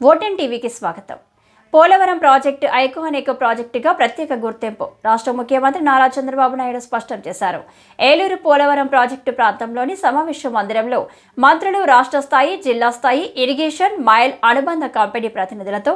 ఓటెన్ టీవీకి స్వాగతం. Polavaram project iconic ప్రాజెక్టుగా ప్రత్యేక గుర్తింపు రాష్ట్ర ముఖ్యమంత్రి నారా చంద్రబాబు నాయుడు స్పష్టం చేశారు. ఏలూరు పోలవరం ప్రాజెక్టు ప్రాంతంలోని సమావేశ మందిరంలో మంత్రులు, రాష్ట్ర స్థాయి, జిల్లా స్థాయి ఇరిగేషన్, మైల్ అనుబంధ కంపెనీ ప్రతినిధులతో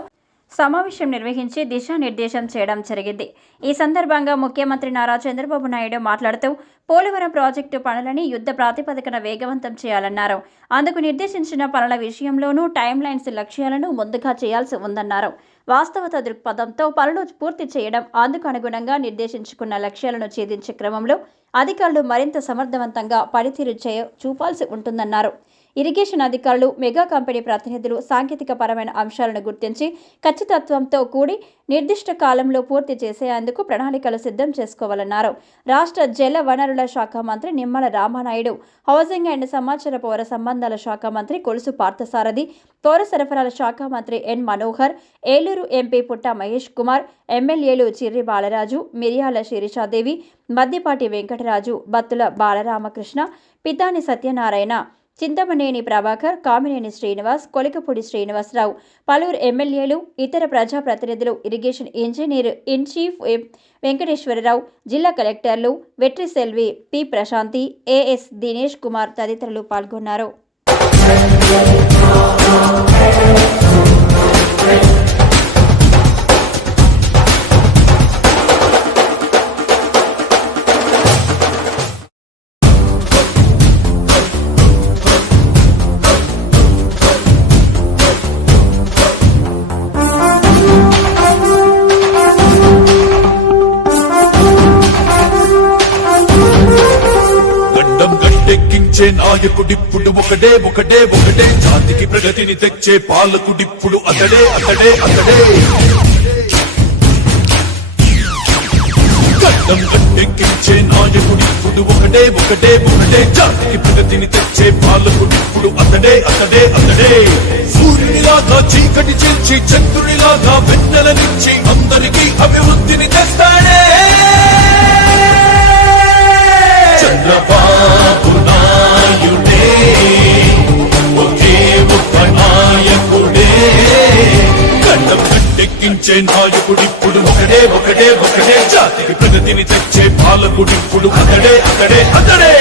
సమావేశం నిర్వహించి దిశానిర్దేశం చేయడం జరిగింది. ఈ సందర్భంగా ముఖ్యమంత్రి నారా చంద్రబాబు నాయుడు మాట్లాడుతూ పోలవరం ప్రాజెక్టు పనులని యుద్ధ ప్రాతిపదికన వేగవంతం చేయాలన్నారు. అందుకు నిర్దేశించిన పనుల విషయంలోనూ టైం లైన్స్, లక్ష్యాలను ముందుగా చేయాల్సి ఉందన్నారు. వాస్తవత దృక్పథంతో పనులు పూర్తి చేయడం, అందుకు అనుగుణంగా నిర్దేశించుకున్న లక్ష్యాలను ఛేదించే క్రమంలో అధికారులు మరింత సమర్థవంతంగా పనితీరు చూపాల్సి ఉంటుందన్నారు. ఇరిగేషన్ అధికారులు, మెగా కంపెనీ ప్రతినిధులు సాంకేతిక పరమైన అంశాలను గుర్తించి ఖచ్చితత్వంతో కూడి నిర్దిష్ట కాలంలో పూర్తి చేసేందుకు ప్రణాళికలు సిద్ధం చేసుకోవాలన్నారు. రాష్ట్ర జల వనరుల శాఖ మంత్రి నిమ్మల రామానాయుడు, హౌసింగ్ అండ్ సమాచార పౌర సంబంధాల శాఖ మంత్రి కొలుసు పార్థసారథి, పౌర సరఫరాల శాఖ మంత్రి ఎన్ మనోహర్, ఏలూరు ఎంపీ పుట్ట మహేష్ కుమార్, ఎమ్మెల్యేలు చిర్రి బాలరాజు, మిర్యాల శిరీషాదేవి, మద్దిపాటి వెంకటరాజు, బత్తుల బాలరామకృష్ణ, పితాని సత్యనారాయణ, చింతమనేని ప్రభాకర్, కామినేని శ్రీనివాస్, కొలికపూడి శ్రీనివాసరావు, పలువురు ఎమ్మెల్యేలు, ఇతర ప్రజాప్రతినిధులు, irrigation engineer in chief Venkateswara Rao, జిల్లా కలెక్టర్లు వెట్రి సెల్వి, పి ప్రశాంతి, ఏఎస్ దినేష్ కుమార్ తదితరులు పాల్గొన్నారు. నాయకుడిప్పుడు ఒకడే ఒకడే ఒకడే, జాతికి ప్రగతిని తెచ్చే పాలకుడిప్పుడు అతడే అతడే అతడే. గడ్డం గట్టెక్కించే నాయకుడిప్పుడు ఒకడే ఒకడే ఒకడే, జాతికి ప్రగతిని తెచ్చే పాలకుడిప్పుడు అతడే అతడే అతడే. సూర్యునిలాగా చీకటి చేర్చి, చంద్రునిలాగా వెన్నెలనిచ్చి అందరికీ అభివృద్ధిని తెస్తాడే చంద్రబాబు నాయుడే. ఒకే ఒక్క నాయకుడే, గడ్డం గట్టెక్కించే నాయకుడిప్పుడు ఒకడే ఒకడే ఒకడే, జాతికి ప్రగతిని తెచ్చే పాలకుడిప్పుడు అతడే అతడే అతడే.